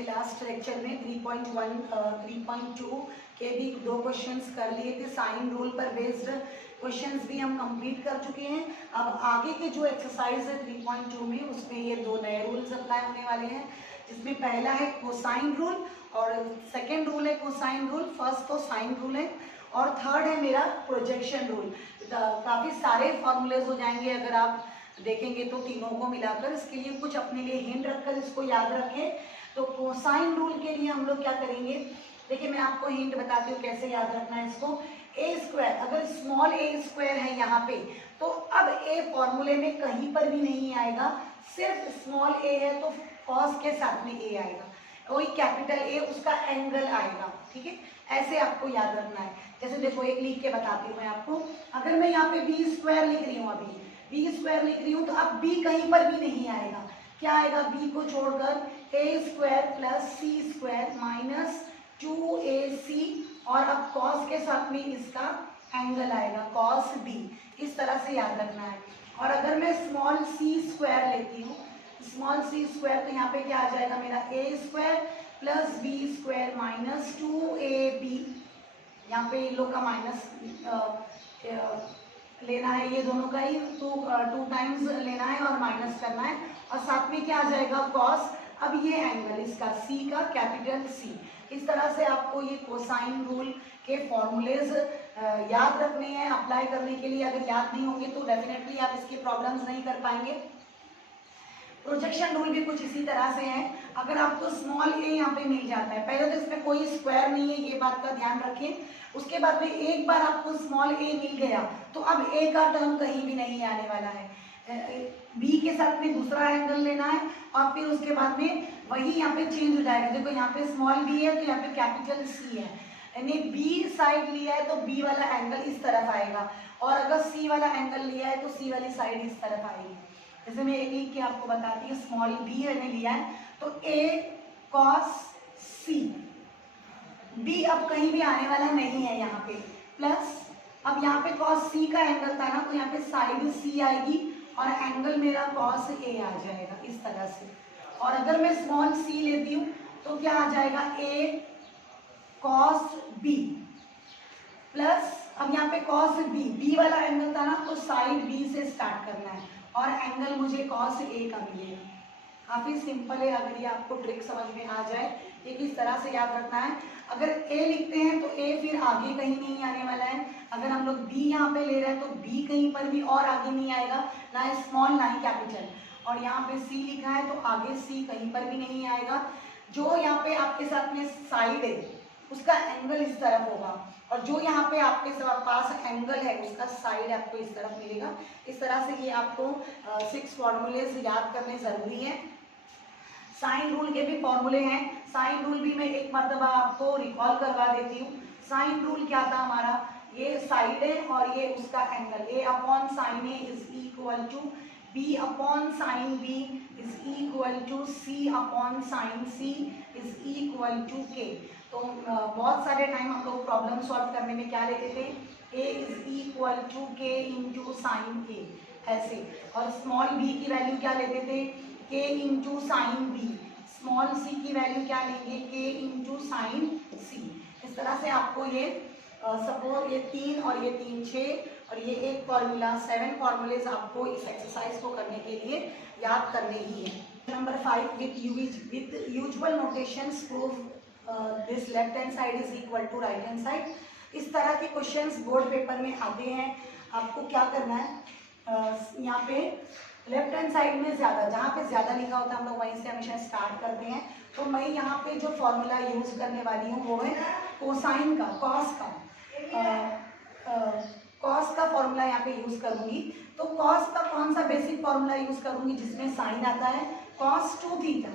हमने last lecture में 3.1 3.2 के भी 2 क्वेश्चंस कर लिए थे। साइन रूल पर बेस्ड क्वेश्चंस भी हम कंप्लीट कर चुके हैं। अब आगे के जो एक्सरसाइज है 3.2 में, उसमें ये 2 नए रूल्स अप्लाई होने वाले हैं, जिसमें पहला है कोसाइन रूल और सेकेंड रूल है कोसाइन रूल। फर्स्ट तो साइन रूल है और थर्ड है मेरा प्रोजेक्शन रूल। काफ़ी सारे फॉर्मूलेज हो जाएंगे अगर आप देखेंगे तो तीनों को मिलाकर। इसके लिए कुछ अपने लिए हिंट रखकर इसको याद रखें। तो कोसाइन रूल के लिए हम लोग क्या करेंगे, देखिए मैं आपको हिंट बताती हूँ कैसे याद रखना है इसको। ए स्क्वायर, अगर स्मॉल ए स्क्वायर है यहाँ पे, तो अब ए फॉर्मूले में कहीं पर भी नहीं आएगा, सिर्फ स्मॉल ए है तो कॉस के साथ में ए आएगा, वही कैपिटल ए उसका एंगल आएगा। ठीक है, ऐसे आपको याद रखना है। जैसे देखो एक लिख के बताती हूँ मैं आपको। अगर मैं यहाँ पे बी स्क्वायर लिख रही हूँ, अभी बी स्क्वायर लिख रही हूँ, तो अब बी कहीं पर भी नहीं आएगा। क्या आएगा, बी को छोड़कर ए स्क्वायर प्लस सी स्क्वायर माइनस 2ac, और अब कॉस के साथ में इसका एंगल आएगा कॉस बी। इस तरह से याद रखना है। और अगर मैं स्मॉल सी स्क्वायर लेती हूँ, स्मॉल सी स्क्वायर, तो यहाँ पे क्या आ जाएगा मेरा a square plus B square minus 2ab। यहाँ पे इन लोग का माइनस लेना है, ये दोनों का ही टू टाइम्स लेना है और माइनस करना है, और साथ में क्या आ जाएगा कॉस। अब ये एंगल इसका सी का कैपिटल सी। इस तरह से आपको ये कोसाइन रूल के फॉर्मूलेज याद रखने हैं अप्लाई करने के लिए। अगर याद नहीं होंगे तो डेफिनेटली आप इसके प्रॉब्लम्स नहीं कर पाएंगे। प्रोजेक्शन रूल भी कुछ इसी तरह से है। अगर आपको स्मॉल ए यहाँ पे मिल जाता है, पहले तो इसमें कोई स्क्वायर नहीं है, ये बात का ध्यान रखें। उसके बाद में एक बार आपको स्मॉल ए मिल गया तो अब ए का टर्म कहीं भी नहीं आने वाला है। बी के साथ में दूसरा एंगल लेना है और फिर उसके बाद में वही यहाँ पे चेंज हो जाएगा। देखो यहाँ पे स्मॉल बी है तो यहाँ पे कैपिटल सी है, यानी बी साइड लिया है तो बी वाला एंगल इस तरफ आएगा, और अगर सी वाला एंगल लिया है तो सी वाली साइड इस तरफ आएगी। जैसे मैं एक लिख के आपको बताती हूँ, स्मॉल बी मैंने लिया है तो ए कॉस सी, बी अब कहीं भी आने वाला नहीं है यहाँ पे, प्लस अब यहाँ पे कॉस सी का एंगल था ना, तो यहाँ पे साइड सी आएगी और एंगल मेरा कॉस ए आ जाएगा इस तरह से। और अगर मैं स्मॉल सी लेती हूँ तो क्या आ जाएगा, ए कॉस बी प्लस, अब यहाँ पे कॉस बी, बी वाला एंगल था ना तो साइड बी से स्टार्ट करना है और एंगल मुझे कॉस ए का मिलेगा। काफ़ी सिंपल है, अगर ये आपको ट्रिक समझ में आ जाए ये किस तरह से याद रखना है। अगर ए लिखते हैं तो ए फिर आगे कहीं नहीं आने वाला है। अगर हम लोग बी यहाँ पे ले रहे हैं तो बी कहीं पर भी और आगे नहीं आएगा, ना स्मॉल ना ही कैपिटल। और यहाँ पे सी लिखा है तो आगे सी कहीं पर भी नहीं आएगा। जो यहाँ पे आपके साथ में साइड है उसका एंगल इस तरफ होगा, और जो यहाँ पे आपके पास एंगल है उसका साइड आपको इस तरफ मिलेगा। इस तरह से ये आपको 6 फॉर्मूलेज याद करने जरूरी है। साइन रूल के भी फॉर्मूले हैं। साइन रूल भी मैं एक मरतबा आपको रिकॉल करवा देती हूँ। साइन रूल क्या था हमारा, ये साइड है और ये उसका angle, A upon sine A is equal to B upon sine B is equal to C upon sine C is equal to K. तो बहुत सारे टाइम हम लोग प्रॉब्लम सॉल्व करने में क्या लेते थे, ए इज इक्वल टू के इंटू साइन ए, ऐसे। और स्मॉल बी की वैल्यू क्या लेते थे, के into sine B. Small C की वैल्यू क्या लेंगे, के इंटू साइन सी। इस तरह से आपको ये सपोज ये 3 और ये 3 6 और ये एक फॉर्मूला 7 फॉर्मूलेज आपको इस एक्सरसाइज को करने के लिए याद करने ही है। Number 5 with usual notations prove this left hand side is equal to right hand side. इस तरह के क्वेश्चंस बोर्ड पेपर में आते हैं। आपको क्या करना है, यहाँ पे लेफ्ट हैंड साइड में ज़्यादा, जहाँ पे ज़्यादा लिखा होता है हम लोग वहीं से हमेशा स्टार्ट करते हैं। तो मैं यहाँ पे जो फॉर्मूला यूज़ करने वाली हूँ वो है कोसाइन का, कॉस का फॉर्मूला यहाँ पे यूज़ करूँगी। तो कॉस का कौन सा बेसिक फॉर्मूला यूज़ करूँगी जिसमें साइन आता है, cos 2 theta.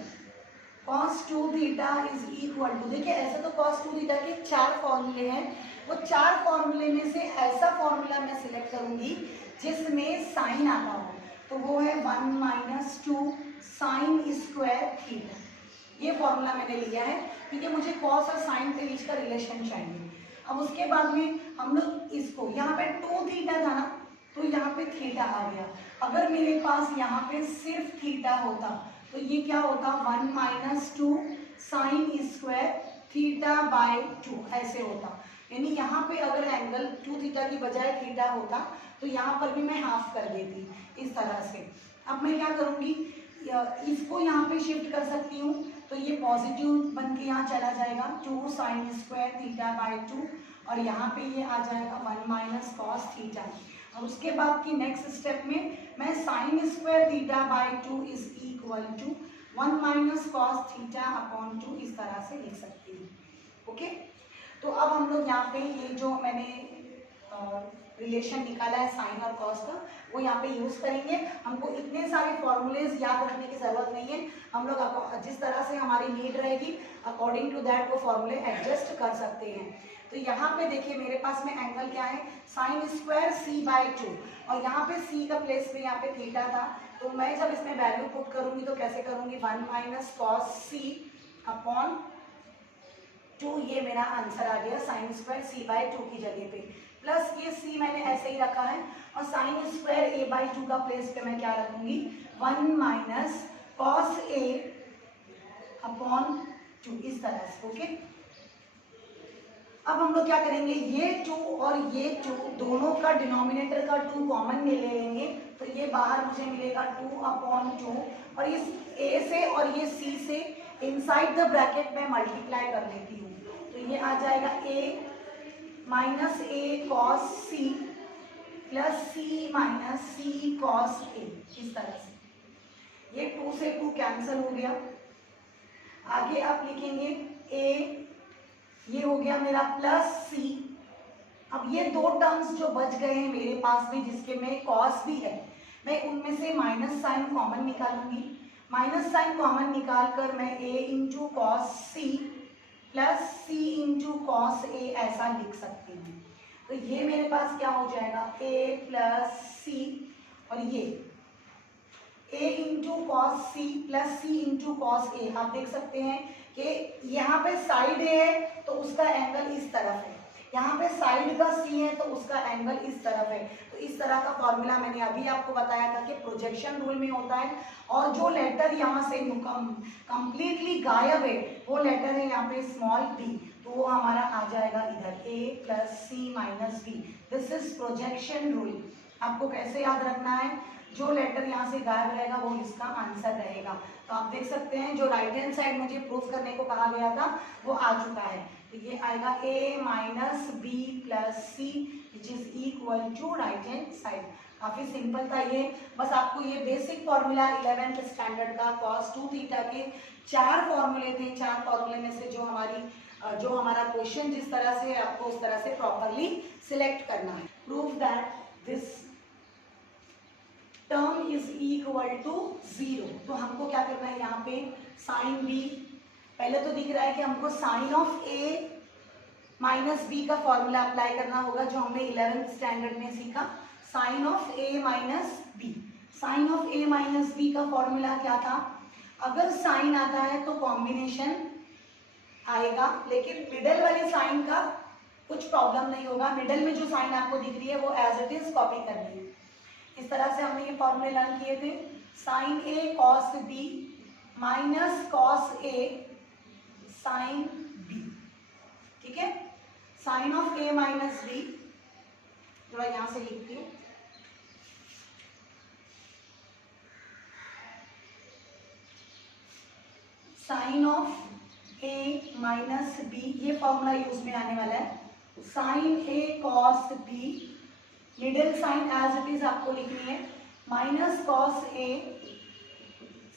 cos 2 theta is equal to, देखिए ऐसे तो cos 2 थीटा के 4 फॉर्मूले हैं, वो 4 फॉर्मूले में से ऐसा फॉर्मूला मैं सिलेक्ट करूँगी जिसमें साइन आता हो, तो वो है 1 माइनस 2 साइन स्क्वायर थीटा। ये फॉर्मूला मैंने लिया है क्योंकि मुझे कॉस और साइन के बीच का रिलेशन चाहिए। अब उसके बाद में हम लोग इसको, यहाँ पे 2 थीटा था ना तो यहाँ पे थीटा आ गया। अगर मेरे पास यहाँ पे सिर्फ थीटा होता तो ये क्या होता, 1 minus 2 sign square theta by 2 ऐसे होता। यानी यहाँ पे अगर एंगल 2 थीटा की बजाय थीटा होता तो यहाँ पर भी मैं हाफ कर देती इस तरह से। अब मैं क्या करूँगी, इसको यहाँ पे शिफ्ट कर सकती हूँ, तो ये पॉजिटिव बन के यहाँ चला जाएगा 2 साइन स्क्वायर थीटा बाय 2, और यहाँ पे ये आ जाएगा 1 माइनस कॉस थीटा। और उसके बाद की नेक्स्ट स्टेप में मैं sine square theta by 2 is equal to 1 minus cos theta upon 2 इस तरह से लिख सकती हूँ। ओके, तो अब हम लोग यहाँ पे ये जो मैंने रिलेशन निकाला है साइन और कॉस का, वो यहाँ पे यूज करेंगे। हमको इतने सारे फॉर्मूलेज याद रखने की जरूरत नहीं है, हम लोग जिस तरह से हमारी नीड रहेगी अकॉर्डिंग टू दैट वो फॉर्मूले एडजस्ट कर सकते हैं। तो यहाँ पे देखिए मेरे पास में एंगल क्या है, साइन स्क्वायर सी बाय 2, और यहाँ पे सी का प्लेस में यहाँ पे थीटा था, तो मैं जब इसमें वैल्यू पुट करूंगी तो कैसे करूंगी, 1 माइनस कॉस सी अपॉन 2, ये मेरा आंसर आ गया साइन स्क्वायर सी बाय 2 की जगह पे, प्लस ये सी मैंने ऐसे ही रखा है, और साइन स्क्वायर ए बाय 2 का प्लेस पे मैं क्या रखूंगी, 1 माइनस कॉस ए अपॉन 2 इस तरह से। ओके, अब हम लोग क्या करेंगे, ये 2 और ये 2 दोनों का डिनोमिनेटर का 2 कॉमन ले लेंगे, तो ये बाहर मुझे मिलेगा 2 अपॉन 2, और इस a से और ये c से इनसाइड द ब्रैकेट में मल्टीप्लाई कर लेती हूँ, तो ये आ जाएगा a minus a cos c plus C minus c cos a इस तरह से। ये 2 से 2 कैंसिल हो गया। आगे आप लिखेंगे a, ये हो गया मेरा प्लस सी। अब ये दो टर्म्स जो बच गए हैं मेरे पास में जिसके में कॉस भी है, मैं उनमें से माइनस साइन कॉमन निकालूंगी। माइनस साइन कॉमन निकाल कर मैं a into cos c plus c into cos a ऐसा लिख सकती हूँ। तो ये मेरे पास क्या हो जाएगा, a प्लस सी, और ये a into cos c plus c into cos a. आप देख सकते हैं कि यहाँ पे साइड a है तो उसका एंगल इस तरफ है, यहाँ पे साइड का c है तो उसका एंगल इस तरफ है। तो इस तरह का फॉर्मूला मैंने अभी आपको बताया था कि प्रोजेक्शन रूल में होता है, और जो लेटर यहाँ से कंप्लीटली गायब है वो लेटर है यहाँ पे स्मॉल b, तो वो हमारा आ जाएगा इधर a plus C minus B. This is projection rule. आपको कैसे याद रखना है, जो लेटर यहाँ से गायब रहेगा वो इसका आंसर रहेगा। तो आप देख सकते हैं जो राइट हैंड साइड मुझे प्रूफ करने को कहा गया था वो आ चुका है। तो ये आएगा a minus B plus C which is equal to right hand side. काफी सिंपल था ये, बस आपको ये बेसिक फॉर्मूला 11th स्टैंडर्ड का cos 2 थीटा के 4 फॉर्मूले थे, 4 फॉर्मूले में से जो हमारा क्वेश्चन जिस तरह से आपको उस तरह से प्रॉपरली सिलेक्ट करना है। Prove that this term is equal to 0। तो हमको क्या करना है, यहाँ पे साइन बी, पहले तो दिख रहा है कि हमको sine of a minus B का फॉर्मूला अप्लाई करना होगा जो हमने 11th स्टैंडर्ड में सीखा, sine of a minus B. Sine of a minus B का फॉर्मूला क्या था, अगर साइन आता है तो कॉम्बिनेशन आएगा, लेकिन मिडल वाली साइन का कुछ प्रॉब्लम नहीं होगा। मिडल में जो साइन आपको दिख रही है वो एज इट इज कॉपी करनी है। इस तरह से हमने ये फॉर्मूले लर्न किए थे, sine A cos B minus cos A sine B. ठीक है, sine of a minus B, थोड़ा यहां से लिखती हूँ, sine of a minus B, ये फॉर्मूला यूज में आने वाला है। Sine a cos b, middle sine as it is आपको लिखनी है, minus cos a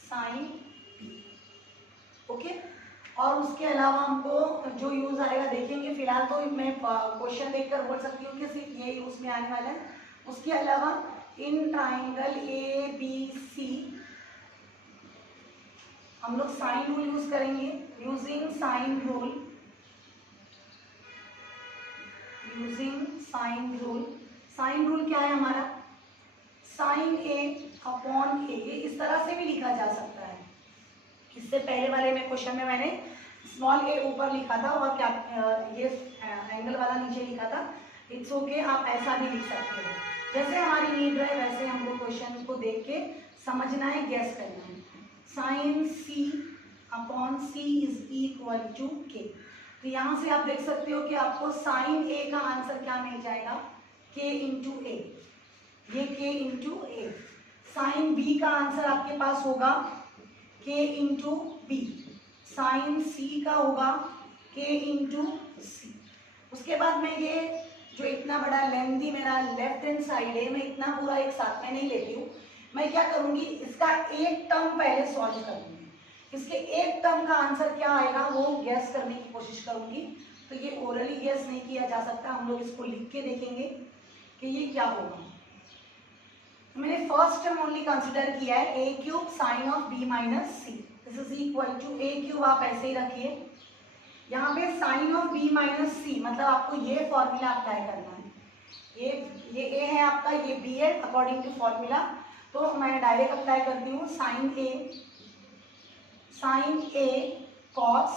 sine b। Okay, और उसके अलावा हमको जो यूज आएगा देखेंगे, फिलहाल तो मैं क्वेश्चन देखकर बोल सकती हूँ कि सिर्फ ये यूज में आने वाला है। उसके अलावा in triangle A b C हम लोग साइन रूल यूज करेंगे, using sine rule, using sine rule. Sine rule क्या है हमारा, साइन ए अपॉन ए, ये इस तरह से भी लिखा जा सकता है। इससे पहले वाले में क्वेश्चन में मैंने स्मॉल ए ऊपर लिखा था और क्या ये एंगल वाला नीचे लिखा था। इट्स ओके, आप ऐसा भी लिख सकते हो, जैसे हमारी नीड रहे वैसे हमको क्वेश्चन को देख के समझना है, गैस करना है। Sine C upon C is equal to K. तो यहाँ से आप देख सकते हो कि आपको साइन ए का आंसर क्या मिल जाएगा, के इंटू ए, ये के इंटू ए। साइन बी का आंसर आपके पास होगा के इंटू बी, साइन सी का होगा के इंटू सी। उसके बाद में ये जो इतना बड़ा लेंथी मेरा लेफ्ट हैंड साइड है, मैं इतना पूरा एक साथ में नहीं लेती हूँ, मैं क्या करूँगी इसका एक टर्म पहले सॉल्व करूँगी, इसके एक टर्म का आंसर क्या आएगा वो गैस करने की कोशिश करूँगी। तो ये ओरली गैस नहीं किया जा सकता, हम लोग इसको लिख के देखेंगे कि ये क्या होगा। मैंने फर्स्ट टर्म ओनली कंसिडर किया है, a cube sine of B minus c, this is equal to a cube, आप ऐसे ही रखिए। यहाँ पे sine of B minus c मतलब आपको ये फॉर्मूला अप्लाई करना है, ये ए है आपका, ये बी है अकॉर्डिंग टू फॉर्मूला। तो मैं डायरेक्ट अप्लाई करती हूँ, साइन ए कॉस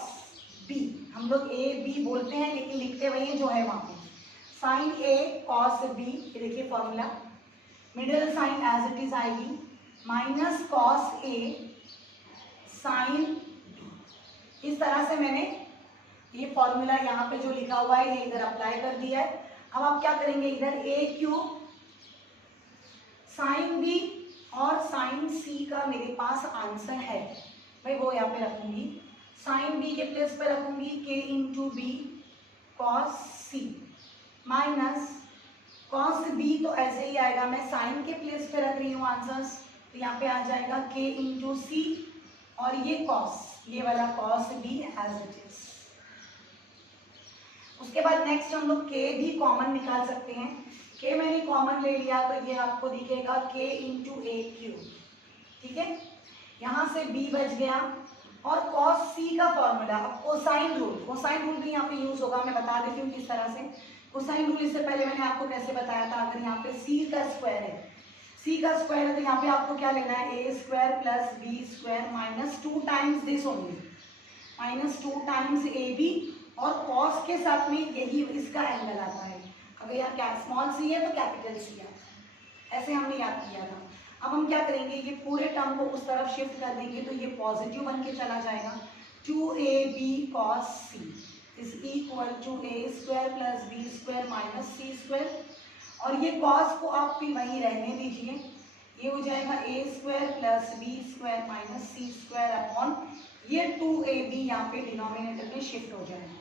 बी, हम लोग ए बी बोलते हैं लेकिन लिखते वही जो है वहाँ पे, साइन ए कॉस बी, ये देखिए formula, middle sine as it is आएगी, minus cos A sine B. इस तरह से मैंने ये फॉर्मूला यहाँ पे जो लिखा हुआ है ये इधर अप्लाई कर दिया है। अब आप क्या करेंगे, इधर ए क्यूब साइन बी और साइन सी का मेरे पास आंसर है, मैं वो यहाँ पे रखूंगी, साइन बी के प्लेस पे रखूंगी के इंटू बी कॉस सी, माइनस कॉस बी तो ऐसे ही आएगा, मैं साइन के प्लेस पे रख रही हूँ आंसर्स, तो यहाँ पे आ जाएगा के इंटू सी और ये कॉस, ये वाला cos B as it is. उसके बाद नेक्स्ट हम लोग के भी कॉमन निकाल सकते हैं, के मैंने कॉमन ले लिया तो ये आपको दिखेगा के इंटू ए क्यूब, ठीक है, यहाँ से b बच गया। और cos c का फॉर्मूला, अब कोसाइन रूल भी यहाँ पे यूज होगा, मैं बता देती हूँ किस तरह से। कोसाइन रूल इससे पहले मैंने आपको कैसे बताया था, अगर यहाँ पे c का स्क्वायर है, तो यहाँ पे आपको क्या लेना है, a square plus B square minus 2 times this only, minus 2 times A B, और cos के साथ में यही इसका एंगल आता है, अगर यहाँ क्या स्मॉल सी है तो कैपिटल सी है, ऐसे हमने याद किया था। अब हम क्या करेंगे, ये पूरे टर्म को उस तरफ शिफ्ट कर देंगे तो ये पॉजिटिव बन के चला जाएगा, 2ab cos c is equal to A square plus B square minus C square, और ये cos को आप फिर वहीं रहने दीजिए, ये हो जाएगा a square plus B square minus C square upon ये 2ab यहाँ पे डिनोमिनेटर में शिफ्ट हो जाएगा।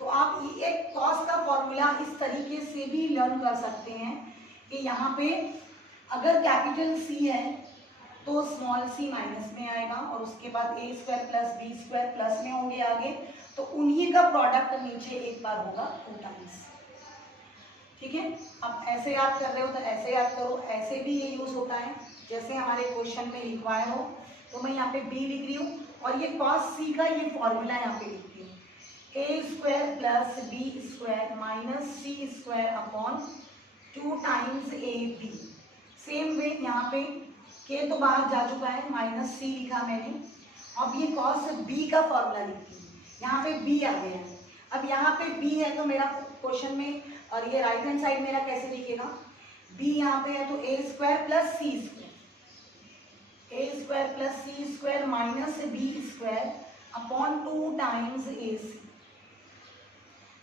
तो आप एक cos का फॉर्मूला इस तरीके से भी लर्न कर सकते हैं कि यहाँ पे अगर कैपिटल C है तो स्मॉल c माइनस में आएगा, और उसके बाद a square plus B square plus में होंगे आगे, तो उन्हीं का प्रोडक्ट नीचे एक बार होगा 2 टाइम्स, ठीक है। अब ऐसे याद कर रहे हो तो ऐसे याद करो, ऐसे भी ये यूज होता है जैसे हमारे क्वेश्चन में लिखवाया हो, तो मैं यहाँ पे b लिख रही हूँ और ये cos c का ये फॉर्मूला यहाँ पे लिखती हूँ, a square plus B square minus C square upon 2 times A B. Same way यहाँ पे k तो बाहर जा चुका है, माइनस सी लिखा मैंने, अब ये cos b का फॉर्मूला लिखती हूँ, यहाँ पे b आ गया है। अब यहाँ पे b है तो मेरा क्वेश्चन में, और ये राइट हैंड साइड मेरा कैसे दिखेगा, b यहाँ पे है तो a square plus C square minus B square upon 2 times a c.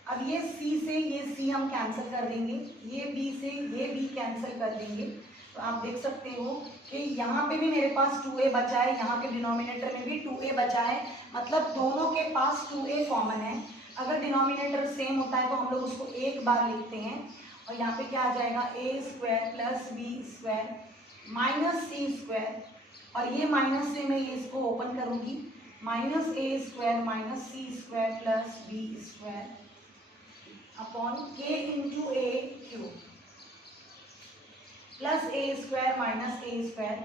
अब ये c से ये c हम कैंसिल कर देंगे, ये b से ये b कैंसिल कर देंगे, तो आप देख सकते हो कि यहाँ पे भी मेरे पास 2a बचा है, यहाँ के डिनोमिनेटर में भी 2a बचा है, मतलब दोनों के पास 2a कॉमन है। अगर डिनोमिनेटर सेम होता है तो हम लोग उसको एक बार लिखते हैं, और यहाँ पे क्या आ जाएगा, a square plus B square minus C square, और ये माइनस से मैं इसको ओपन करूँगी, minus a square minus C square plus B square upon के into A cube plus A square minus A square,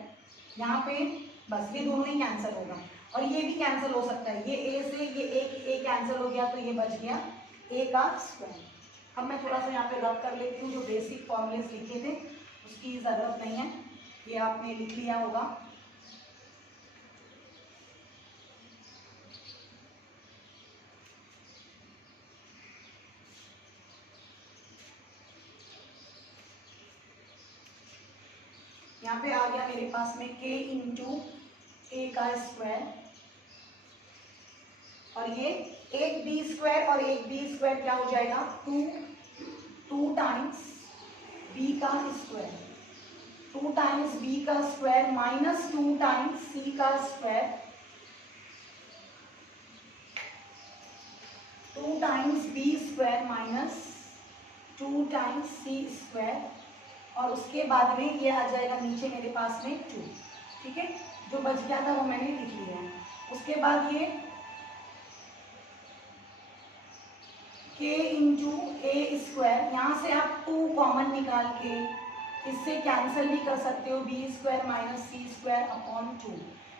यहाँ पे बस ये दोनों ही कैंसिल होगा, और ये भी कैंसिल हो सकता है, ये ए से ये ए कैंसिल हो गया तो ये बच गया ए का स्क्वायर। अब मैं थोड़ा सा यहाँ पे रब कर लेती हूँ, जो बेसिक फॉर्मूलेस लिखे थे उसकी ज़रूरत नहीं है, ये आपने लिख लिया होगा। यहाँ पे आ गया मेरे पास में k इंटू ए का स्क्वायर, और ये एक बी स्क्वायर और एक बी स्क्वायर क्या हो जाएगा, 2 टाइम्स बी का स्क्वायर, 2 टाइम्स बी का स्क्वायर माइनस 2 टाइम्स सी का square, 2 times B square minus 2 times C square, और उसके बाद में ये आ जाएगा नीचे मेरे पास में 2। ठीक है, जो बच गया था वो मैंने लिख लिया है। उसके बाद ये k इंटू ए स्क्वायर, यहाँ से आप 2 कॉमन निकाल के इससे कैंसिल भी कर सकते हो, बी स्क्वायर माइनस सी स्क्वायर अपॉन 2।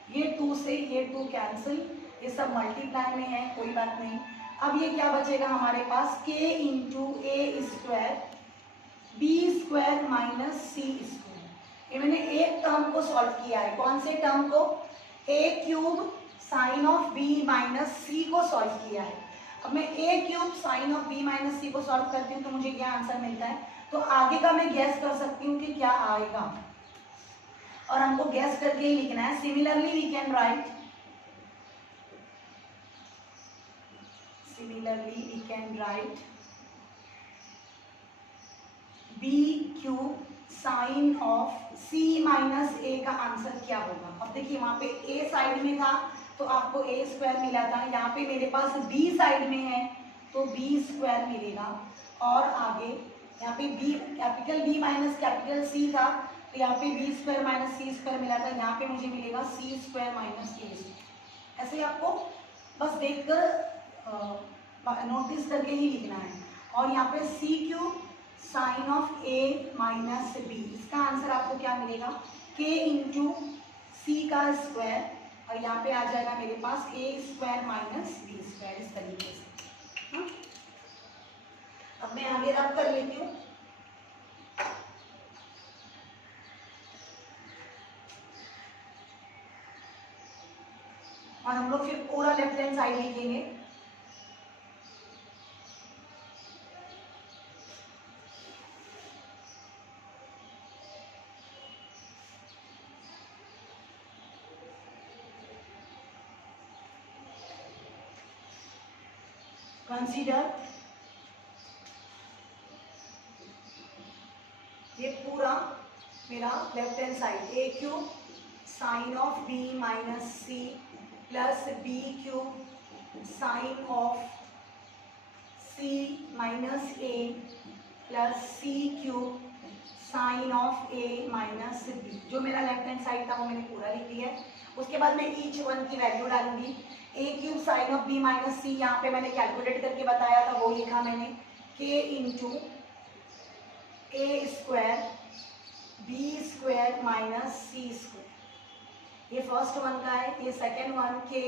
ये 2 से ये 2 कैंसिल, ये सब मल्टीप्लाई में है, कोई बात नहीं। अब ये क्या बचेगा हमारे पास, k इंटू ए स्क्वायर बी स्क्वायर माइनस सी स्क्वायर। ये मैंने एक टर्म को सॉल्व किया है, कौन से टर्म को, a cube sine of B minus c को सॉल्व किया है। अब मैं a cube sine of B minus c को सॉल्व करती हूँ तो मुझे क्या आंसर मिलता है, तो आगे का मैं गैस कर सकती हूँ कि क्या आएगा, और हमको गैस करके ही लिखना है। Similarly we can write, b cube sine of C minus a का आंसर क्या होगा। अब देखिए वहां पे ए साइड में था तो आपको ए स्क्वायर मिला था, यहाँ पे मेरे पास बी साइड में है तो बी स्क्वायर मिलेगा, और आगे यहाँ पे B capital B minus capital C था तो यहाँ पे बी स्क्वायर माइनस सी स्क्वायर मिला था, यहाँ पे मुझे मिलेगा C square minus A square. ऐसे आपको बस देखकर नोटिस करके ही लिखना है। और यहाँ पे c cube sine of A minus b, इसका आंसर आपको क्या मिलेगा, के इंटू सी का स्क्वायर, और यहाँ पे आ जाएगा मेरे पास ए स्क्वायर माइनस बी स्क्वायर, इस तरीके से। हाँ? अब मैं आगे रब कर लेती हूँ। और हम लोग फिर पूरा लेफ्ट हैंड साइड लिखेंगे। कंसीडर, ये पूरा मेरा left hand side, A cube sine of B minus C plus B cube sine of C minus A plus C cube sine of A minus B. जो मेरा लेफ्ट हैंड साइड था वो मैंने पूरा लिख दिया है। उसके बाद मैं ईच वन की वैल्यू डालूंगी। A cube sine of B minus c, यहाँ पे मैंने कैलकुलेट करके बताया था वो लिखा मैंने, के इंटू ए स्क्वायर बी स्क्वायर माइनस सी स्क्वायर, ये फर्स्ट वन का है। ये सेकेंड वन, के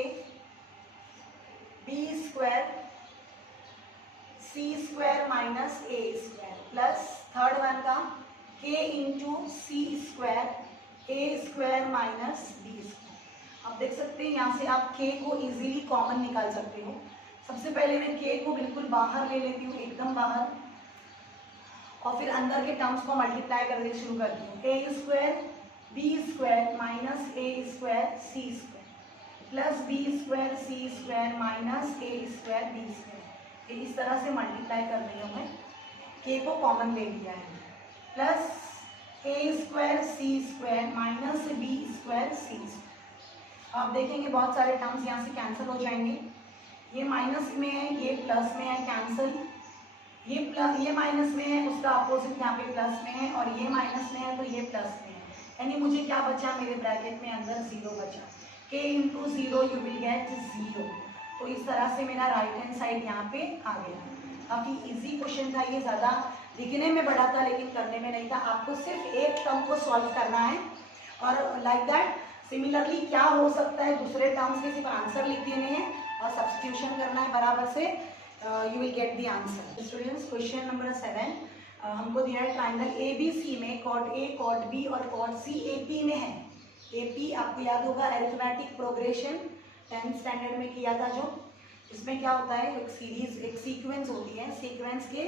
B square C square minus A square, plus third one का के इंटू सी स्क्वायर ए स्क्वायर माइनस बी स्क्वायर। आप देख सकते हैं यहाँ से आप के को इजीली कॉमन निकाल सकते हो। सबसे पहले मैं के को बिल्कुल बाहर ले लेती हूँ, एकदम बाहर, और फिर अंदर के टर्म्स को मल्टीप्लाई करके शुरू करती हूँ। A square B square minus A square C square plus B square C square minus A square B square. इस तरह से मल्टीप्लाई कर रही हूँ मैं, के को कॉमन ले लिया है, plus A square C square minus B square C square. आप देखेंगे बहुत सारे टर्म्स यहाँ से कैंसिल हो जाएंगे। ये माइनस में है, ये प्लस में है, कैंसिल। ये प्लस, ये माइनस में है, उसका अपोजिट यहाँ पे प्लस में है, और ये माइनस में है तो ये प्लस में है। यानी मुझे क्या बचा, मेरे ब्रैकेट में अंदर जीरो बचा। के into zero you will get zero. तो इस तरह से मेरा राइट हैंड साइड यहाँ पे आ गया। काफ़ी इजी क्वेश्चन था ये, ज़्यादा लिखने में बड़ा था लेकिन करने में नहीं था। आपको सिर्फ एक टर्म को सॉल्व करना है, और लाइक दैट सिमिलरली क्या हो सकता है दूसरे टर्म्स के, सिर्फ आंसर लिख देने हैं और सब्स्टिट्यूशन करना है बराबर से, you will get the answer. Students, question number 7 हमको दिया है ट्राइंगल ए बी सी में कॉट ए कॉट बी और कॉट सी ए पी में है। ए पी आपको याद होगा अरिथमेटिक प्रोग्रेशन 10th स्टैंडर्ड में किया था जो। इसमें क्या होता है, एक सीरीज, एक सीक्वेंस होती है, सीक्वेंस के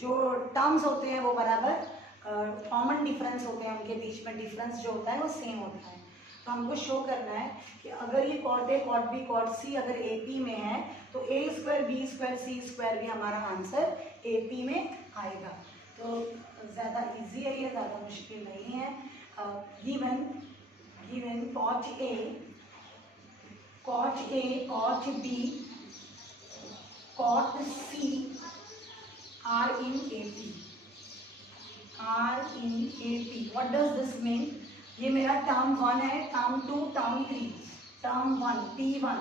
जो टर्म्स होते हैं वो बराबर कॉमन डिफरेंस होते हैं, उनके बीच में डिफरेंस जो होता है वो सेम होता है। तो हमको शो करना है कि अगर ये cot A cot B cot C अगर ए पी में है तो A square B square C square भी हमारा आंसर ए पी में आएगा। तो ज़्यादा इजी है, ये ज़्यादा मुश्किल नहीं है। Given cot A cot B cot C are in A P. What does this mean? ये मेरा टर्म 1 है, term 2, term 3। Term 1 T1,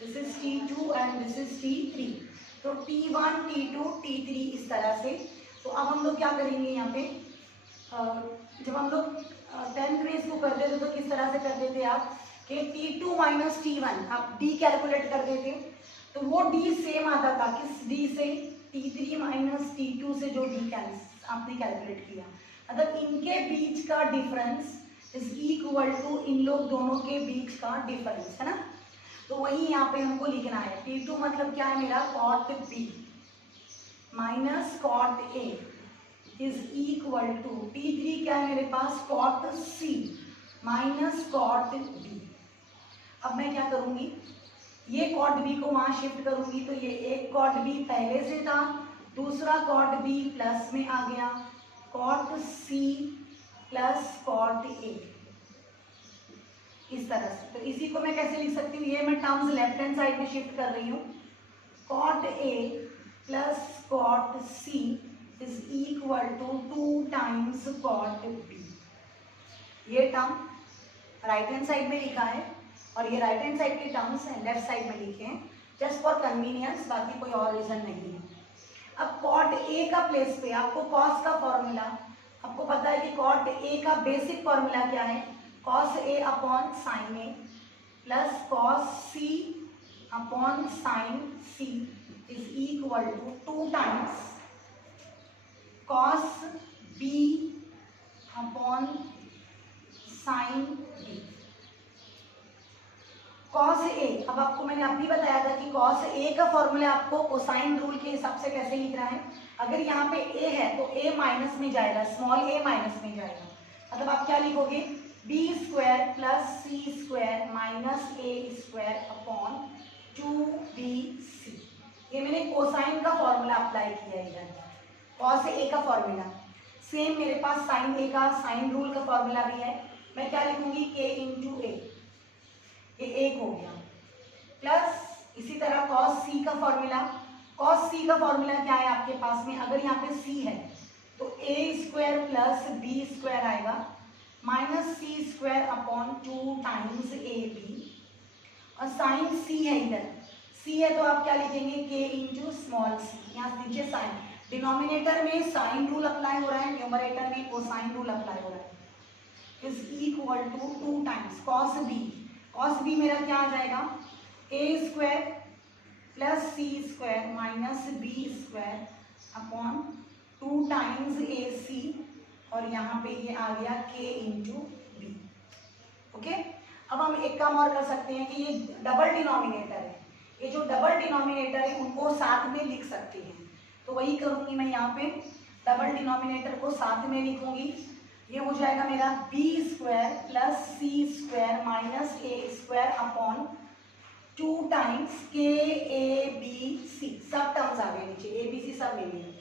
this is T2 and this is T3। तो T1 T2 T3 इस तरह से। तो अब हम लोग क्या करेंगे यहाँ पे, जब हम लोग 10th में इसको करते थे तो किस तरह से करते थे आप कि T2 माइनस T1 आप D कैलकुलेट कर देते, तो वो D सेम आता था किस D से, T3 माइनस T2 से जो D आपने कैलकुलेट किया। मतलब इनके बीच का डिफरेंस इज इक्वल टू इन लोग दोनों के बीच का डिफरेंस, है ना। तो वही यहाँ पे हमको लिखना है। T2 मतलब क्या है मेरा, cot B minus cot A is equal to T3 क्या है मेरे पास, cot C minus cot B। अब मैं क्या करूँगी, ये कॉट B को वहाँ शिफ्ट करूँगी, तो ये एक कॉट B पहले से था, दूसरा कॉट B प्लस में आ गया, cot C plus cot A इस तरह से। तो इसी को मैं कैसे लिख सकती हूँ, ये मैं टर्म्स लेफ्ट हैंड साइड में शिफ्ट कर रही हूँ। Cot A plus cot C is equal to 2 times cot B। ये टर्म राइट हैंड साइड में लिखा है और ये राइट हैंड साइड के टर्म्स हैं लेफ्ट साइड में लिखे हैं जस्ट फॉर कन्वीनियंस, बाकी कोई और रीजन नहीं है। अब कॉट A का प्लेस पे आपको कॉस का फॉर्मूला, आपको पता है कि कॉट A का बेसिक फॉर्मूला क्या है, cos A upon sine A plus cos C upon sine C is equal to 2 times cos B upon sine B। Cos A, अब आपको मैंने अभी बताया था कि कॉस A का फॉर्मूला आपको कोसाइन रूल के हिसाब से कैसे लिखना है। अगर यहाँ पे A है तो A माइनस में जाएगा, स्मॉल a माइनस में जाएगा। मतलब आप क्या लिखोगे, b square plus C square minus A square upon 2bc। ये मैंने कोसाइन का फॉर्मूला अप्लाई किया है इधर, कॉस A का फॉर्मूला। सेम मेरे पास साइन A का साइन रूल का फॉर्मूला भी है। मैं क्या लिखूंगी, k इंटू ए, ये एक हो गया, प्लस इसी तरह कॉस C का फॉर्मूला। कॉस C का फॉर्मूला क्या है आपके पास में, अगर यहाँ पे C है तो a square plus b square आएगा minus c square upon 2 times ab, और साइन C है इधर, C है तो आप क्या लिखेंगे, k इंटू स्मॉल c। यहाँ नीचे साइन, डिनोमिनेटर में साइन रूल अप्लाई हो रहा है, न्यूमरेटर में कोसाइन रूल अप्लाई हो रहा है, is equal to 2 times cos b। Cos b मेरा क्या आ जाएगा, a square plus C square minus B square upon 2 times a c, और यहाँ पे ये आ गया k इंटू बी। ओके, अब हम एक काम और कर सकते हैं कि ये डबल डिनोमिनेटर है, ये जो डबल डिनोमिनेटर है उनको साथ में लिख सकते हैं। तो वही करूँगी मैं, यहाँ पे डबल डिनोमिनेटर को साथ में लिखूंगी। ये हो जाएगा मेरा B square plus C square minus A square upon 2 times के ए बी सी, सब टर्म्स आ गए नीचे, ए बी सी सब ले लिए।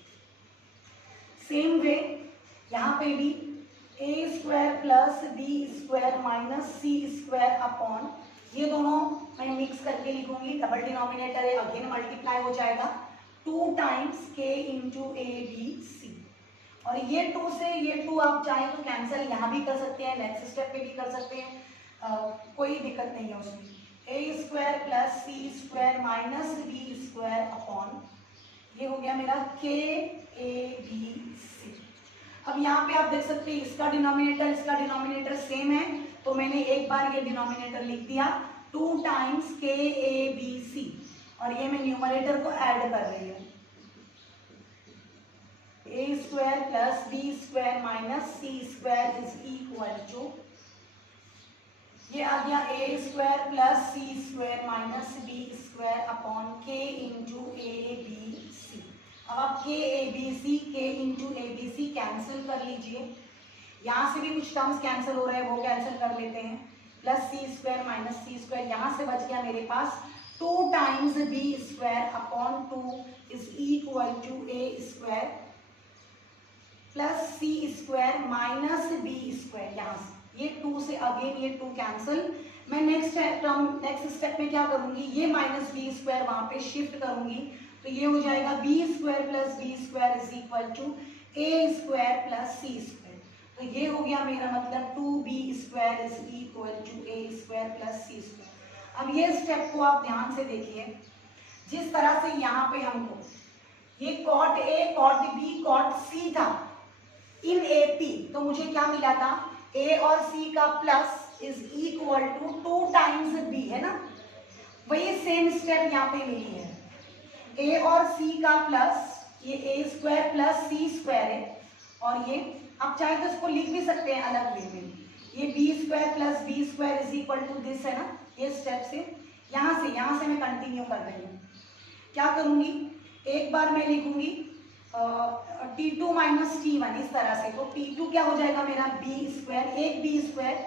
सेम वे यहाँ पे भी a square plus B square minus C square upon, ये दोनों मैं मिक्स करके लिखूंगी, डबल डिनोमिनेटर है, अगेन मल्टीप्लाई हो जाएगा 2 टाइम्स के इंटू ए बी सी। और ये 2 से ये 2 आप चाहें तो कैंसिल यहाँ भी कर सकते हैं, नेक्स्ट स्टेप पे भी कर सकते हैं, कोई दिक्कत नहीं है उसमें। A square plus C square minus B square upon, ये हो गया मेरा के ए बी सी। अब यहाँ पे आप देख सकते हैं इसका डिनोमिनेटर सेम है, तो मैंने एक बार ये डिनोमिनेटर लिख दिया 2 टाइम्स के ए बी सी, और ये मैं न्यूमरेटर को ऐड कर रही हूँ, a square plus B square minus C square is equal to, ये आ गया a square plus C square minus B square upon के इंटू ए बी सी। अब आप k into a b c cancel कर लीजिए, यहाँ से भी कुछ टर्म्स कैंसिल हो रहे हैं वो कैंसिल कर लेते हैं, प्लस सी स्क्वायर माइनस सी स्क्वायर, यहाँ से बच गया मेरे पास 2 times B square upon 2 is equal to A square plus C square minus B square. यहाँ से ये 2 से अगेन ये 2 कैंसिल। मैं नेक्स्ट स्टेप में क्या करूंगी, ये माइनस बी स्क्वायर वहां पे शिफ्ट करूंगी, तो ये हो जाएगा B square plus B square is equal to A square plus C square. तो ये हो गया मेरा मतलब 2b square is equal to A square plus C square. अब ये स्टेप को आप ध्यान से देखिए, जिस तरह से यहाँ पे हमको ये cot A cot B cot C था इन AP, तो मुझे क्या मिला था, A और C का plus is equal to 2 times B, है ना। वही सेम स्टेप यहाँ पे मिली है, A और C का प्लस ये A square plus C square है, और ये आप चाहे तो इसको लिख भी सकते हैं अलग वे में, ये B square plus B square is equal to this, है ना। ये स्टेप से यहाँ से मैं कंटिन्यू कर रही हूँ। क्या करूँगी, एक बार मैं लिखूंगी T2 माइनस T1 इस तरह से, तो T2 क्या हो जाएगा मेरा B स्क्वायर, एक B स्क्वायर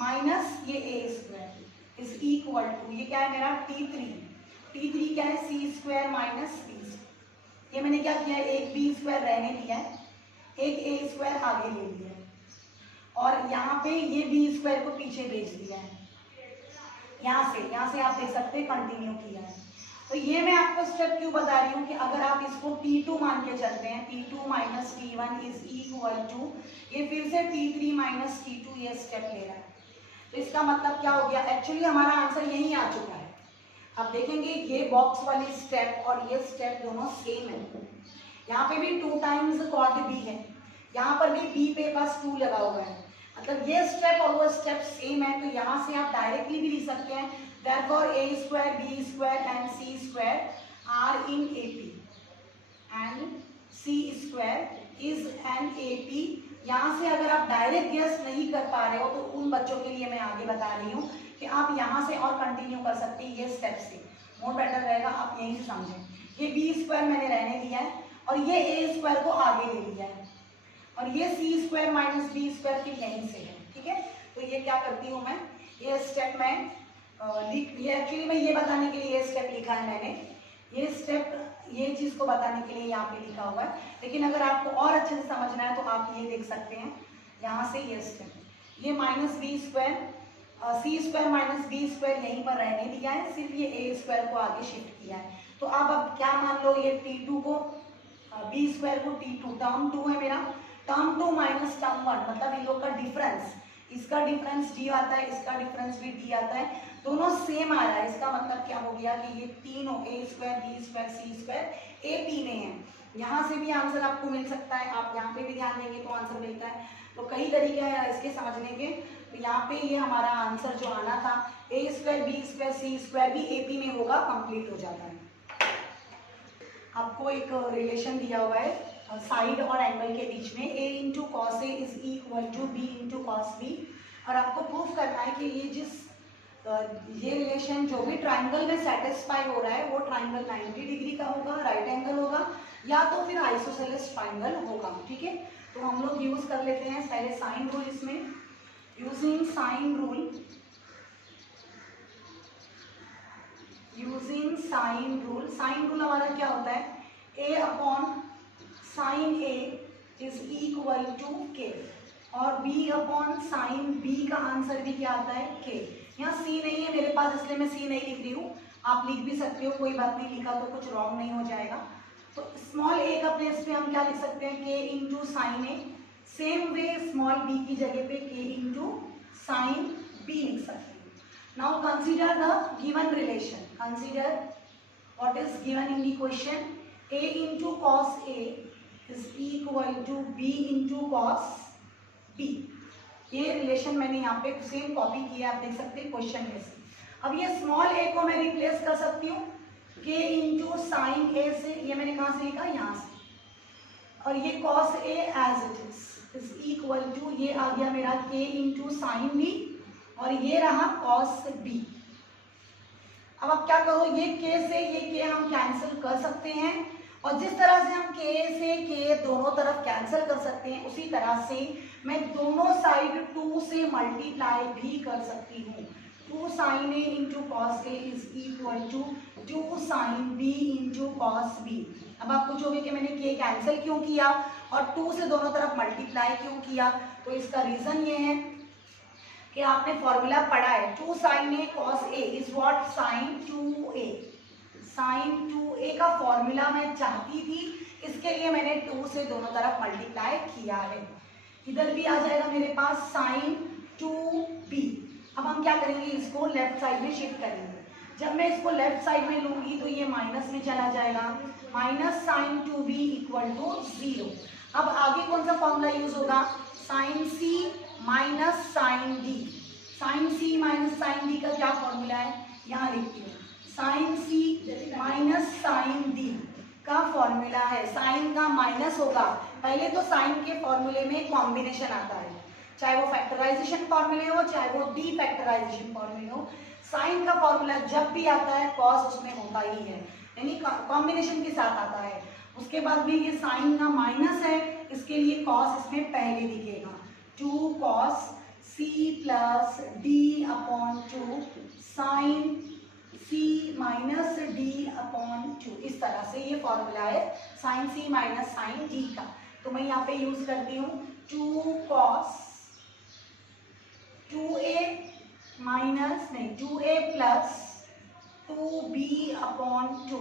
माइनस ये A square is equal to ये क्या है मेरा T3 क्या है C square minus B square. ये मैंने क्या किया है, एक B स्क्वायर रहने दिया है, एक A स्क्वायर आगे ले लिया है, और यहाँ पे ये B स्क्वायर को पीछे भेज दिया है। यहाँ से आप देख सकते हैं कंटिन्यू किया है। तो ये मैं आपको स्टेप क्यों बता रही हूँ कि अगर आप इसको T2 मान के चलते हैं, T2 minus T1 is equal to ये फिर से T3 माइनस T2 ये स्टेप ले रहा है, तो इसका मतलब क्या हो गया, एक्चुअली हमारा आंसर यही आ चुका है। अब देखेंगे ये बॉक्स वाली स्टेप और ये स्टेप दोनों सेम है। यहाँ पे भी 2 टाइम्स कॉट B है, यहाँ पर भी B पे पास 2 लगा हुआ है, मतलब ये स्टेप और वो स्टेप सेम है। तो यहाँ से आप डायरेक्टली भी लिख सकते हैं, therefore A square, B square and C square are in AP and C square is an AP। यहाँ से अगर आप डायरेक्ट गेस नहीं कर पा रहे हो तो उन बच्चों के लिए मैं आगे बता रही हूँ कि आप यहाँ से और कंटिन्यू कर सकते हैं, ये स्टेप से मोर बेटर रहेगा, आप यहीं से समझें। ये B स्क्वायर मैंने रहने दिया है और ये A स्क्वायर को आगे ले लिया है, और ये C square minus B square फिर यहीं से है, ठीक है। तो ये क्या करती हूँ मैं, ये स्टेप मैं ये एक्चुअली मैं ये बताने के लिए ये स्टेप लिखा है मैंने, ये स्टेप ये चीज़ को बताने के लिए यहाँ पे लिखा हुआ है, लेकिन अगर आपको और अच्छे से समझना है तो आप ये देख सकते हैं, यहाँ से ये स्टेप, ये minus B square C square minus B square यहीं पर रहने दिया है, सिर्फ ये A स्क्वायर को आगे शिफ्ट किया है। तो अब क्या मान लो, ये T2 को B स्क्वायर को T2 टर्म 2 है मेरा, टर्म 2 माइनस टर्म 1 मतलब इन लोग का डिफरेंस, इसका डिफरेंस D आता है, इसका डिफरेंस भी D आता है, दोनों सेम आ रहा है। इसका मतलब क्या हो गया कि ये तीनों A square B square C square AP में है। यहाँ से भी आंसर आपको मिल सकता है, आप यहाँ पे भी ध्यान देंगे तो आंसर मिलता है। तो कई तरीके हैं इसके समझने के। तो यहाँ पे ये हमारा आंसर जो आना था A square B square C square भी AP में होगा, कंप्लीट हो जाता है। आपको एक रिलेशन दिया हुआ है साइड और एंगल के बीच में, A into cos A is equal to B into cos B, और आपको प्रूफ करना है कि ये रिलेशन जो भी ट्राइंगल में सेटिस्फाई हो रहा है वो ट्राइंगल 90 डिग्री का होगा, राइट एंगल होगा, या तो फिर आइसोसेलेस ट्राइंगल होगा, ठीक है। तो हम लोग यूज कर लेते हैं पहले साइन रूल। इसमें using sine rule, sine rule हमारा क्या होता है, A upon sine A is equal to K, और B अपॉन साइन B का आंसर भी क्या आता है, K। यहाँ C नहीं है मेरे पास इसलिए मैं C नहीं लिख रही हूँ, आप लिख भी सकते हो, कोई बात नहीं, लिखा तो कुछ रॉन्ग नहीं हो जाएगा। तो स्मॉल a का प्लेस पे हम क्या लिख सकते हैं, K into sine A, same way small b की जगह पे K इंटू साइन B लिख सकते हैं। Now consider the given relation, consider what is given in the question, A into cos A is equal to B into cos B। ये relation मैंने यहाँ पे सेम कॉपी किया, आप देख सकते हैं क्वेश्चन में से। अब ये स्मॉल a को मैं रिप्लेस कर सकती हूँ K इंटू साइन A से, ये मैंने कहाँ से लिखा, यहाँ से, और ये cos A as it is equal to ये आ गया मेरा K इंटू साइन B, और ये रहा कॉस B। अब आप क्या करो, ये K से ये K हम कैंसिल कर सकते हैं, और जिस तरह से हम K से K दोनों तरफ कैंसिल कर सकते हैं, उसी तरह से मैं दोनों साइड 2 से मल्टीप्लाई भी कर सकती हूँ। 2 sin A into cos A is equal to 2 sin B into cos B. अब आप पूछोगे कि मैंने के कैंसिल क्यों किया और 2 से दोनों तरफ मल्टीप्लाई क्यों किया, तो इसका रीजन ये है कि आपने फॉर्मूला पढ़ा है 2 sin A cos A is what sin 2A। sin 2A का फॉर्मूला मैं चाहती थी, इसके लिए मैंने 2 से दोनों तरफ मल्टीप्लाई किया है। इधर भी आ जाएगा मेरे पास sin 2B। अब हम क्या करेंगे, इसको लेफ्ट साइड में शिफ्ट करेंगे। जब मैं इसको लेफ्ट साइड में लूंगी तो ये माइनस में चला जाएगा, minus sin 2B equal to 0। अब आगे कौन सा फॉर्मूला यूज होगा, sin C minus sin D। sin C minus sin D का क्या फॉर्मूला है, यहाँ लिखती हूँ, sin C minus sin D का फॉर्मूला है, साइन का माइनस होगा। पहले तो साइन के फॉर्मूले में कॉम्बिनेशन आता है, चाहे वो फैक्टराइजेशन फॉर्मूले हो चाहे वो डी फैक्टराइजेशन फॉर्मूले हो, साइन का फॉर्मूला जब भी आता है कॉस उसमें होता ही है, यानी कॉम्बिनेशन के साथ आता है। उसके बाद भी ये साइन का माइनस है, इसके लिए कॉस इसमें पहले दिखेगा, 2 cos C plus D upon 2 sine C minus D upon 2। इस तरह से ये फॉर्मूला है sine C minus sine D का। तो मैं यहाँ पे यूज करती हूँ 2 cos 2A माइनस नहीं 2A प्लस 2B अपॉन 2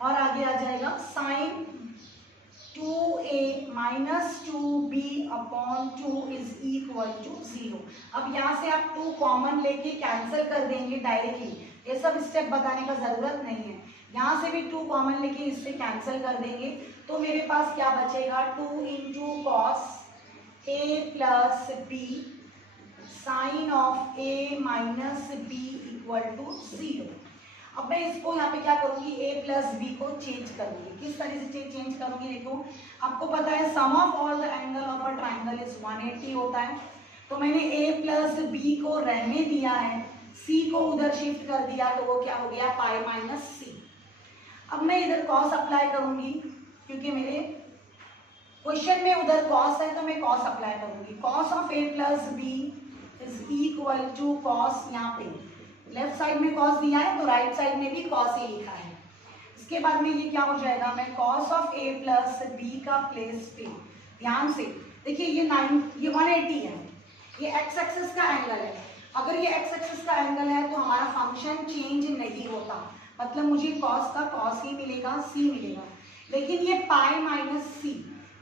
और आगे आ जाएगा sine 2A minus 2B upon 2 is equal to 0। अब यहाँ से आप 2 कॉमन लेके कैंसिल कर देंगे डायरेक्टली, ये सब स्टेप बताने का जरूरत नहीं है। यहाँ से भी 2 कॉमन लेके इससे कैंसिल कर देंगे तो मेरे पास क्या बचेगा, 2 into cos A plus B sine of A minus B equal to 0। अब मैं इसको यहाँ पे क्या करूंगी, a प्लस बी को चेंज करूंगी। किस तरह से चेंज करूंगी, देखो आपको पता है sum of all the angle of a triangle is 180 होता है, तो मैंने a प्लस बी को रहने दिया है, c को उधर शिफ्ट कर दिया तो वो क्या हो गया, पाई माइनस सी। अब मैं इधर कॉस अप्लाई करूंगी क्योंकि मेरे क्वेश्चन में उधर कॉस है तो मैं कॉस अप्लाई करूंगी। Cos of a plus B is equal to cos, यहाँ पे लेफ्ट साइड में कॉस दिया है तो राइट साइड में भी कॉस ही लिखा है। इसके बाद में ये क्या हो जाएगा, मैं cos of a plus B का प्लेस पे, ध्यान से देखिए ये 180 है, ये x एक्सिस का एंगल है। अगर ये x एक्सिस का एंगल है तो हमारा फंक्शन चेंज नहीं होता, मतलब मुझे कॉस का कॉस ही मिलेगा, c मिलेगा। लेकिन ये पाई माइनस सी,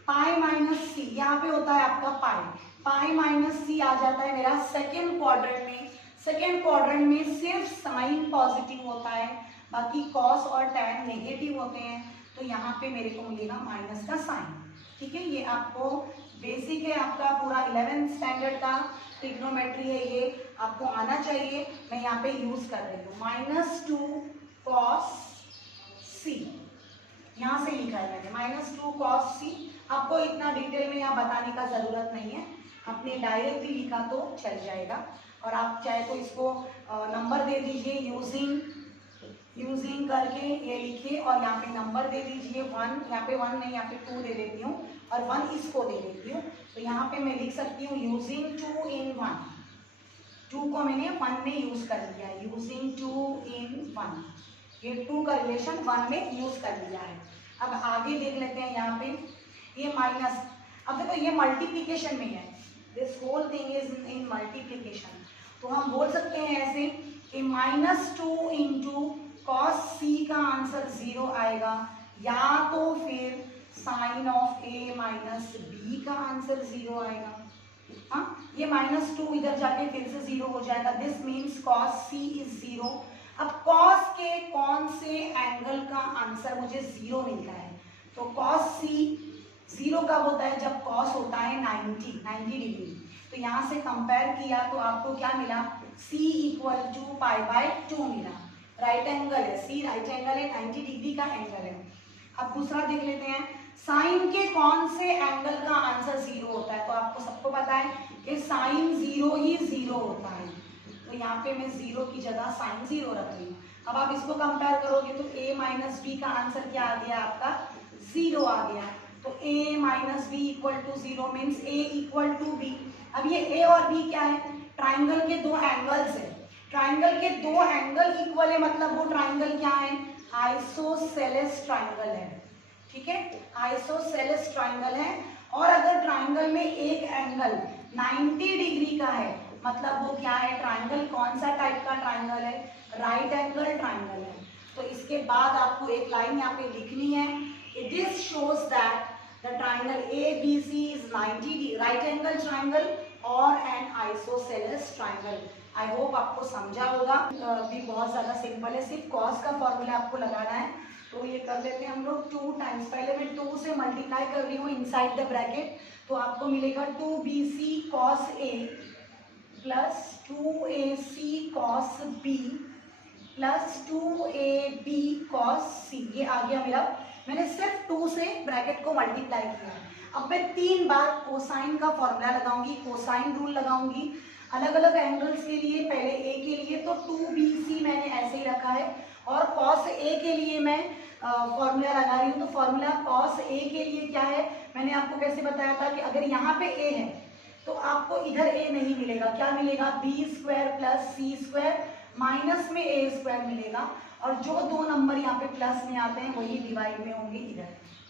पाई माइनस सी यहाँ पे होता है आपका पाई, पाई माइनस सी आ जाता है मेरा सेकेंड क्वाड्रेंट में। सेकेंड क्वाड्रेंट में सिर्फ साइन पॉजिटिव होता है, बाकी कॉस और टैन नेगेटिव होते हैं, तो यहाँ पे मेरे को मिलेगा माइनस का साइन। ठीक है, ये आपको बेसिक है, आपका पूरा 11th स्टैंडर्ड का ट्रिग्नोमेट्री है, ये आपको आना चाहिए। मैं यहाँ पे यूज कर रही हूँ -2 cos c, यहाँ से लिखा है मैंने -2 cos c। आपको इतना डिटेल में यहाँ बताने का जरूरत नहीं है, आपने डायरेक्ट भी लिखा तो चल जाएगा। और आप चाहे तो इसको नंबर दे दीजिए, यूजिंग करके ये लिखिए और यहाँ पे नंबर दे दीजिए 1, यहाँ पे 1 नहीं यहाँ पे 2 दे देती हूँ और 1 इसको दे देती हूँ। तो यहाँ पे मैं लिख सकती हूँ यूजिंग 2 in 1, 2 को मैंने 1 में यूज कर लिया, यूजिंग 2 in 1, ये 2 का रिलेशन 1 में यूज कर लिया है। अब आगे देख लेते हैं, यहाँ पे ये माइनस, अब देखो ये मल्टीप्लीकेशन में है, this whole thing is in multiplication, तो हम बोल सकते हैं ऐसे कि -2 इंटू कॉस सी का आंसर 0 आएगा, या तो फिर sine of a minus B का आंसर 0 आएगा। हाँ, ये -2 इधर जाके फिर से 0 हो जाएगा, this means cos C is 0। अब कॉस के कौन से एंगल का आंसर मुझे 0 मिलता है, तो कॉस सी 0 कब होता है, जब कॉस होता है 90 डिग्री। तो यहाँ से कंपेयर किया तो आपको क्या मिला, C इक्वल टू π/2 मिला, राइट एंगल है, C राइट एंगल है, 90 डिग्री का एंगल है। अब दूसरा देख लेते हैं, साइन के कौन से एंगल का आंसर 0 होता है, तो आपको सबको पता है कि साइन 0 ही 0 होता है, तो यहाँ पे मैं 0 की जगह साइन 0 रख रही हूँ। अब आप इसको कंपेयर करोगे तो a माइनस बी का आंसर क्या आ गया, आपका 0 आ गया। तो a minus B equal to 0 means a equal to b। अब ये a और b क्या है, ट्राइंगल के दो एंगल्स है, ट्राइंगल के दो एंगल इक्वल है, मतलब वो ट्राइंगल क्या है, आइसोसेलेस ट्राइंगल है, ठीक है, आइसोसेलेस ट्राइंगल है। और अगर ट्राइंगल में एक एंगल 90 डिग्री का है, मतलब वो क्या है, ट्राइंगल कौन सा टाइप का ट्राइंगल है, राइट एंगल ट्राइंगल है। तो इसके बाद आपको एक लाइन यहाँ पे लिखनी है, this shows that the triangle ABC is 90 right angle triangle और an isosceles triangle. I hope आपको समझा होगा, भी बहुत ज़्यादा सिंपल है, सिर्फ कॉस का फॉर्मूला आपको लगाना है। तो ये कर लेते हैं हम लोग 2 टाइम्स, पहले मैं 2 से मल्टीप्लाई कर रही हूँ इनसाइड द ब्रैकेट, तो आपको मिलेगा 2BC cos A plus 2AC cos B plus 2AB cos C, ये आ गया मेरा, मैंने सिर्फ 2 से ब्रैकेट को मल्टीप्लाई किया। अब मैं 3 बार कोसाइन का फॉर्मूला लगाऊंगी, कोसाइन रूल लगाऊंगी अलग अलग एंगल्स के लिए। पहले A के लिए तो 2BC मैंने ऐसे ही रखा है, और cos A के लिए मैं फॉर्मूला लगा रही हूँ। तो फॉर्मूला cos A के लिए क्या है, मैंने आपको कैसे बताया था कि अगर यहाँ पे A है तो आपको इधर A नहीं मिलेगा, क्या मिलेगा, B square plus C square minus में A स्क्वायर मिलेगा, और जो दो नंबर यहाँ पे प्लस में आते हैं वही डिवाइड में होंगे इधर,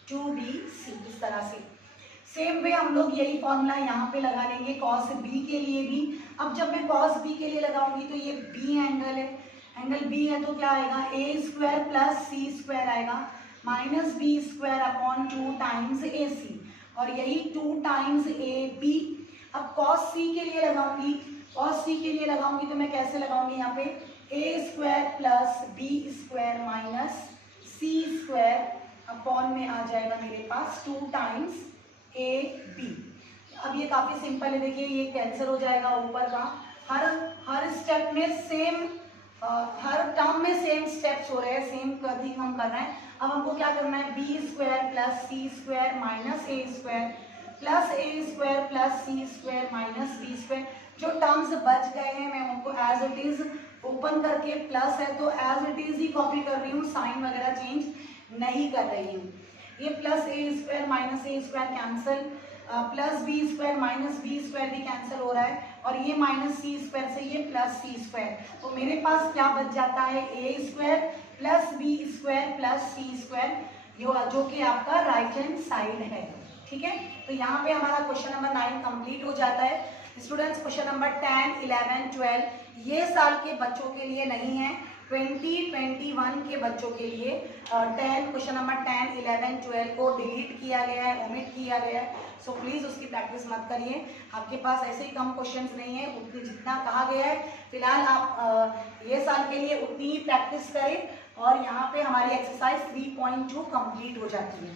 2BC, इस तरह से। सेम वे हम लोग यही फॉर्मूला यहाँ पे लगा लेंगे cos B के लिए भी। अब जब मैं cos B के लिए लगाऊंगी तो ये B एंगल है, एंगल B है तो क्या आएगा, A square plus C square आएगा minus B square upon 2 times AC, और यही 2 टाइम्स AB। अब cos C के लिए लगाऊंगी, cos C के लिए लगाऊंगी तो मैं कैसे लगाऊंगी, यहाँ पे A square plus B square minus C square upon में आ जाएगा मेरे पास 2 टाइम्स AB। अब ये काफ़ी सिंपल है, देखिए ये कैंसिल हो जाएगा ऊपर का, हर स्टेप में सेम, हर टर्म में सेम स्टेप्स हो रहे हैं, सेम थिंग हम कर रहे हैं। अब हमको क्या करना है, B square plus C square minus A square plus A square plus C square minus B square. जो टर्म्स बच गए हैं मैं उनको एज इट इज ओपन करके, प्लस है तो एज इट इज ही कॉपी कर रही हूँ, साइन वगैरह चेंज नहीं कर रही हूँ। ये plus A square minus A square cancel, plus B square minus B square भी कैंसिल हो रहा है, और ये माइनस C स्क्वायर से ये प्लस C स्क्वायर, तो मेरे पास क्या बच जाता है, A square plus B square plus C square, जो कि आपका राइट हैंड साइड है, ठीक है। तो यहाँ पे हमारा क्वेश्चन नंबर 9 कंप्लीट हो जाता है। स्टूडेंट्स क्वेश्चन नंबर 10, 11, 12 ये साल के बच्चों के लिए नहीं है, 2021 के बच्चों के लिए 10 क्वेश्चन नंबर 10, 11, 12 को डिलीट किया गया है, ओमिट किया गया है। सो प्लीज़ उसकी प्रैक्टिस मत करिए, आपके पास ऐसे ही कम क्वेश्चंस नहीं है, उतनी जितना कहा गया है फिलहाल आप ये साल के लिए उतनी ही प्रैक्टिस करें, और यहाँ पे हमारी एक्सरसाइज 3.2 कंप्लीट हो जाती है।